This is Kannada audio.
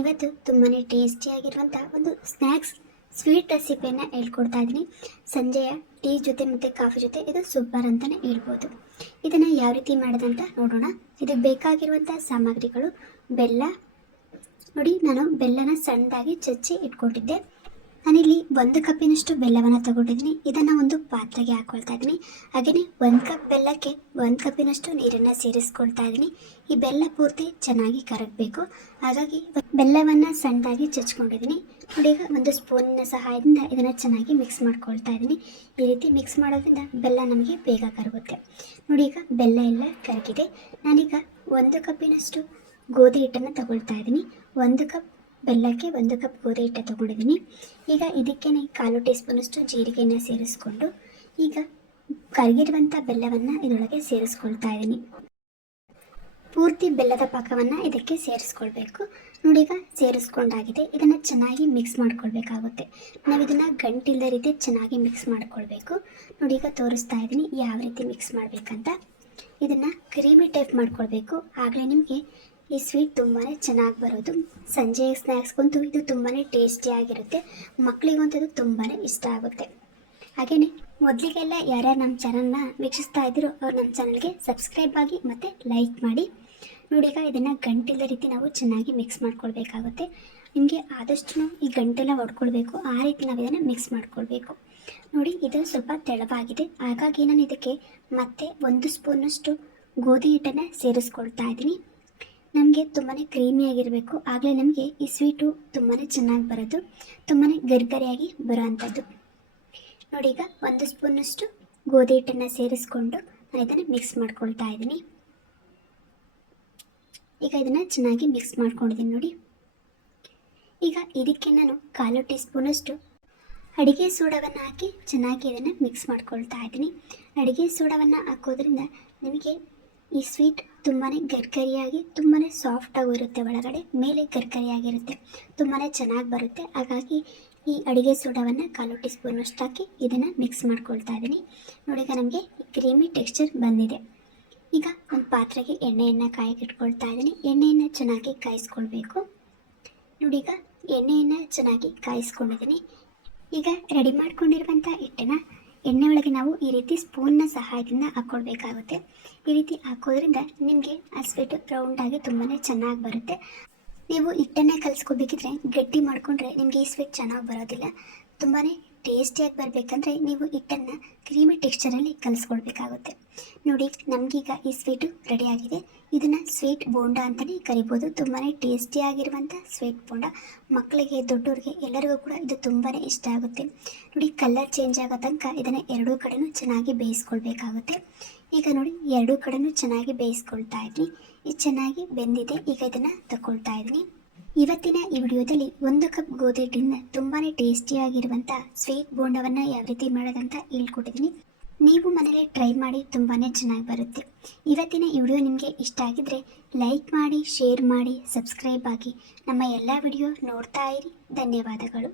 ನಾನಿವತ್ತು ತುಂಬಾ ಟೇಸ್ಟಿಯಾಗಿರುವಂಥ ಒಂದು ಸ್ನ್ಯಾಕ್ಸ್ ಸ್ವೀಟ್ ರೆಸಿಪಿಯನ್ನು ಹೇಳ್ಕೊಡ್ತಾ ಇದ್ದೀನಿ. ಸಂಜೆಯ ಟೀ ಜೊತೆ ಮತ್ತು ಕಾಫಿ ಜೊತೆ ಇದು ಸೂಪರ್ ಅಂತಲೇ ಹೇಳ್ಬೋದು. ಇದನ್ನು ಯಾವ ರೀತಿ ಮಾಡೋದಂತ ನೋಡೋಣ. ಇದಕ್ಕೆ ಬೇಕಾಗಿರುವಂಥ ಸಾಮಗ್ರಿಗಳು ಬೆಲ್ಲ. ನೋಡಿ, ನಾನು ಬೆಲ್ಲನ ಸಣ್ಣದಾಗಿ ಚಚ್ಚಿ ಇಟ್ಕೊಂಡಿದ್ದೆ. ನಾನಿಲ್ಲಿ 1 ಕಪ್ಪಿನಷ್ಟು ಬೆಲ್ಲವನ್ನು ತಗೊಂಡಿದ್ದೀನಿ. ಇದನ್ನು ಒಂದು ಪಾತ್ರೆಗೆ ಹಾಕ್ಕೊಳ್ತಾ ಇದ್ದೀನಿ. ಹಾಗೆಯೇ 1 ಕಪ್ ಬೆಲ್ಲಕ್ಕೆ 1 ಕಪ್ಪಿನಷ್ಟು ನೀರನ್ನು ಸೇರಿಸ್ಕೊಳ್ತಾ ಇದ್ದೀನಿ. ಈ ಬೆಲ್ಲ ಪೂರ್ತಿ ಚೆನ್ನಾಗಿ ಕರಗಬೇಕು, ಹಾಗಾಗಿ ಬೆಲ್ಲವನ್ನು ಸಣ್ಣದಾಗಿ ಚಚ್ಕೊಂಡಿದ್ದೀನಿ. ನೋಡಿ, ಈಗ ಒಂದು ಸ್ಪೂನಿನ ಸಹಾಯದಿಂದ ಇದನ್ನು ಚೆನ್ನಾಗಿ ಮಿಕ್ಸ್ ಮಾಡ್ಕೊಳ್ತಾ ಇದ್ದೀನಿ. ಈ ರೀತಿ ಮಿಕ್ಸ್ ಮಾಡೋದ್ರಿಂದ ಬೆಲ್ಲ ನಮಗೆ ಬೇಗ ಕರಗುತ್ತೆ. ನೋಡಿ, ಈಗ ಬೆಲ್ಲ ಎಲ್ಲ ಕರಗಿದೆ. ನಾನೀಗ 1 ಕಪ್ಪಿನಷ್ಟು ಗೋಧಿ ಹಿಟ್ಟನ್ನು ತಗೊಳ್ತಾ ಇದ್ದೀನಿ. 1 ಕಪ್ ಬೆಲ್ಲಕ್ಕೆ 1 ಕಪ್ ಗೋಧಿ ಹಿಟ್ಟು ತೊಗೊಂಡಿದ್ದೀನಿ. ಈಗ ಇದಕ್ಕೇ 1/4 ಟೀ ಸ್ಪೂನಷ್ಟು ಜೀರಿಗೆಯನ್ನು ಸೇರಿಸ್ಕೊಂಡು ಈಗ ಕರಗಿರುವಂಥ ಬೆಲ್ಲವನ್ನು ಇದರೊಳಗೆ ಸೇರಿಸ್ಕೊಳ್ತಾ ಇದ್ದೀನಿ. ಪೂರ್ತಿ ಬೆಲ್ಲದ ಪಾಕವನ್ನು ಇದಕ್ಕೆ ಸೇರಿಸ್ಕೊಳ್ಬೇಕು. ನೋಡಿ, ಈಗ ಸೇರಿಸ್ಕೊಂಡಾಗಿದೆ. ಇದನ್ನು ಚೆನ್ನಾಗಿ ಮಿಕ್ಸ್ ಮಾಡ್ಕೊಳ್ಬೇಕಾಗುತ್ತೆ. ನಾವು ಇದನ್ನು ಗಂಟಿಲ್ಲದ ರೀತಿ ಚೆನ್ನಾಗಿ ಮಿಕ್ಸ್ ಮಾಡ್ಕೊಳ್ಬೇಕು. ನೋಡಿ, ಈಗ ತೋರಿಸ್ತಾ ಇದ್ದೀನಿ ಯಾವ ರೀತಿ ಮಿಕ್ಸ್ ಮಾಡಬೇಕಂತ. ಇದನ್ನು ಕ್ರೀಮಿ ಟೈಪ್ ಮಾಡ್ಕೊಳ್ಬೇಕು. ಆಗಲೇ ನಿಮಗೆ ಈ ಸ್ವೀಟ್ ತುಂಬಾ ಚೆನ್ನಾಗಿ ಬರೋದು. ಸಂಜೆ ಸ್ನ್ಯಾಕ್ಸ್ಗಂತೂ ಇದು ತುಂಬಾ ಟೇಸ್ಟಿಯಾಗಿರುತ್ತೆ. ಮಕ್ಕಳಿಗಂತೂ ಇದು ತುಂಬಾ ಇಷ್ಟ ಆಗುತ್ತೆ. ಹಾಗೆಯೇ ಮೊದಲಿಗೆಲ್ಲ ಯಾರ್ಯಾರು ನಮ್ಮ ಚಾನಲ್ನ ವೀಕ್ಷಿಸ್ತಾ ಇದ್ದೀರೋ ಅವ್ರು ನಮ್ಮ ಚಾನಲ್ಗೆ ಸಬ್ಸ್ಕ್ರೈಬ್ ಆಗಿ ಮತ್ತು ಲೈಕ್ ಮಾಡಿ. ನೋಡಿ, ಈಗ ಇದನ್ನು ಗಂಟಿಲ್ಲದ ರೀತಿ ನಾವು ಚೆನ್ನಾಗಿ ಮಿಕ್ಸ್ ಮಾಡ್ಕೊಳ್ಬೇಕಾಗುತ್ತೆ. ನಿಮಗೆ ಆದಷ್ಟು ಈ ಗಂಟೆಲ್ಲ ಹೊಡ್ಕೊಳ್ಬೇಕು, ಆ ರೀತಿ ನಾವು ಇದನ್ನು ಮಿಕ್ಸ್ ಮಾಡ್ಕೊಳ್ಬೇಕು. ನೋಡಿ, ಇದು ಸ್ವಲ್ಪ ತೆಳವಾಗಿದೆ, ಹಾಗಾಗಿ ನಾನು ಇದಕ್ಕೆ ಮತ್ತೆ 1 ಸ್ಪೂನಷ್ಟು ಗೋಧಿ ಹಿಟ್ಟನ್ನು ಸೇರಿಸ್ಕೊಳ್ತಾ ಇದ್ದೀನಿ. ನಮಗೆ ತುಂಬಾ ಕ್ರೀಮಿಯಾಗಿರಬೇಕು, ಆಗಲೇ ನಮಗೆ ಈ ಸ್ವೀಟು ತುಂಬಾ ಚೆನ್ನಾಗಿ ಬರೋದು, ತುಂಬಾ ಗರಿಗರಿಯಾಗಿ ಬರೋ ಅಂಥದ್ದು. ನೋಡಿ, ಈಗ 1 ಸ್ಪೂನಷ್ಟು ಗೋಧಿ ಹಿಟ್ಟನ್ನು ಸೇರಿಸ್ಕೊಂಡು ನಾನು ಇದನ್ನು ಮಿಕ್ಸ್ ಮಾಡ್ಕೊಳ್ತಾ ಇದ್ದೀನಿ. ಈಗ ಇದನ್ನು ಚೆನ್ನಾಗಿ ಮಿಕ್ಸ್ ಮಾಡ್ಕೊಂಡಿದ್ದೀನಿ. ನೋಡಿ, ಈಗ ಇದಕ್ಕೆ ನಾನು 1/4 ಟೀ ಸ್ಪೂನಷ್ಟು ಅಡುಗೆ ಸೋಡಾವನ್ನು ಹಾಕಿ ಚೆನ್ನಾಗಿ ಇದನ್ನು ಮಿಕ್ಸ್ ಮಾಡ್ಕೊಳ್ತಾ ಇದ್ದೀನಿ. ಅಡುಗೆ ಸೋಡಾವನ್ನು ಹಾಕೋದ್ರಿಂದ ನಿಮಗೆ ಈ ಸ್ವೀಟ್ ತುಂಬಾ ಗರ್ಗರಿಯಾಗಿ ತುಂಬಾ ಸಾಫ್ಟಾಗೂ ಇರುತ್ತೆ, ಒಳಗಡೆ ಮೇಲೆ ಗರ್ಗರಿಯಾಗಿರುತ್ತೆ, ತುಂಬಾ ಚೆನ್ನಾಗಿ ಬರುತ್ತೆ. ಹಾಗಾಗಿ ಈ ಅಡುಗೆ ಸೋಡಾವನ್ನು 1/4 ಟೀ ಸ್ಪೂನಷ್ಟು ಹಾಕಿ ಇದನ್ನು ಮಿಕ್ಸ್ ಮಾಡ್ಕೊಳ್ತಾ ಇದ್ದೀನಿ. ನೋಡಿ, ಈಗ ನಮಗೆ ಕ್ರೀಮಿ ಟೆಕ್ಸ್ಚರ್ ಬಂದಿದೆ. ಈಗ ಒಂದು ಪಾತ್ರೆಗೆ ಎಣ್ಣೆಯನ್ನು ಕಾಯಕ್ಕೆ ಇಟ್ಕೊಳ್ತಾ ಇದ್ದೀನಿ. ಎಣ್ಣೆಯನ್ನು ಚೆನ್ನಾಗಿ ಕಾಯಿಸ್ಕೊಳ್ಬೇಕು. ನೋಡಿ, ಈಗ ಎಣ್ಣೆಯನ್ನು ಚೆನ್ನಾಗಿ ಕಾಯಿಸ್ಕೊಂಡಿದ್ದೀನಿ. ಈಗ ರೆಡಿ ಮಾಡ್ಕೊಂಡಿರುವಂಥ ಹಿಟ್ಟನ್ನು ಎಣ್ಣೆ ಒಳಗೆ ನಾವು ಈ ರೀತಿ ಸ್ಪೂನ್ನ ಸಹಾಯದಿಂದ ಹಾಕ್ಕೊಳ್ಬೇಕಾಗುತ್ತೆ. ಈ ರೀತಿ ಹಾಕೋದ್ರಿಂದ ನಿಮಗೆ ಆ ಸ್ವೀಟು ರೌಂಡಾಗಿ ತುಂಬಾ ಚೆನ್ನಾಗಿ ಬರುತ್ತೆ. ನೀವು ಹಿಟ್ಟನ್ನೇ ಕಲಿಸ್ಕೋಬೇಕಿದ್ರೆ ಗಟ್ಟಿ ಮಾಡಿಕೊಂಡ್ರೆ ನಿಮಗೆ ಈ ಸ್ವೀಟ್ ಚೆನ್ನಾಗಿ ಬರೋದಿಲ್ಲ. ತುಂಬಾ ಟೇಸ್ಟಿಯಾಗಿ ಬರಬೇಕಂದ್ರೆ ನೀವು ಹಿಟ್ಟನ್ನು ಕ್ರೀಮಿ ಟೆಕ್ಸ್ಚರಲ್ಲಿ ಕಲಿಸ್ಕೊಳ್ಬೇಕಾಗುತ್ತೆ. ನೋಡಿ, ನಮಗೀಗ ಈ ಸ್ವೀಟು ರೆಡಿಯಾಗಿದೆ. ಇದನ್ನು ಸ್ವೀಟ್ ಬೋಂಡ ಅಂತಲೇ ಕರಿಬೋದು. ತುಂಬಾ ಟೇಸ್ಟಿಯಾಗಿರುವಂಥ ಸ್ವೀಟ್ ಬೋಂಡ. ಮಕ್ಕಳಿಗೆ, ದೊಡ್ಡವ್ರಿಗೆ ಎಲ್ಲರಿಗೂ ಕೂಡ ಇದು ತುಂಬಾ ಇಷ್ಟ ಆಗುತ್ತೆ. ನೋಡಿ, ಕಲರ್ ಚೇಂಜ್ ಆಗೋ ತನಕ ಇದನ್ನು 2 ಕಡೆನೂ ಚೆನ್ನಾಗಿ ಬೇಯಿಸ್ಕೊಳ್ಬೇಕಾಗುತ್ತೆ. ಈಗ ನೋಡಿ, 2 ಕಡೆನೂ ಚೆನ್ನಾಗಿ ಬೇಯಿಸ್ಕೊಳ್ತಾ ಇದ್ದೀನಿ. ಇದು ಚೆನ್ನಾಗಿ ಬೆಂದಿದೆ. ಈಗ ಇದನ್ನು ತಗೊಳ್ತಾ ಇದ್ದೀನಿ. ಇವತ್ತಿನ ಈ ವಿಡಿಯೋದಲ್ಲಿ 1 ಕಪ್ ಗೋಧಿ ಹಿಟ್ಟಿಂದ ತುಂಬಾ ಟೇಸ್ಟಿಯಾಗಿರುವಂಥ ಸ್ವೀಟ್ ಬೋಂಡವನ್ನು ಯಾವ ರೀತಿ ಮಾಡೋದಂತ ಹೇಳ್ಕೊಟ್ಟಿದ್ದೀನಿ. ನೀವು ಮನೇಲಿ ಟ್ರೈ ಮಾಡಿ, ತುಂಬಾ ಚೆನ್ನಾಗಿ ಬರುತ್ತೆ. ಇವತ್ತಿನ ಈ ವಿಡಿಯೋ ನಿಮಗೆ ಇಷ್ಟ ಆಗಿದ್ದರೆ ಲೈಕ್ ಮಾಡಿ, ಶೇರ್ ಮಾಡಿ, ಸಬ್ಸ್ಕ್ರೈಬ್ ಆಗಿ. ನಮ್ಮ ಎಲ್ಲ ವಿಡಿಯೋ ನೋಡ್ತಾ ಇರಿ. ಧನ್ಯವಾದಗಳು.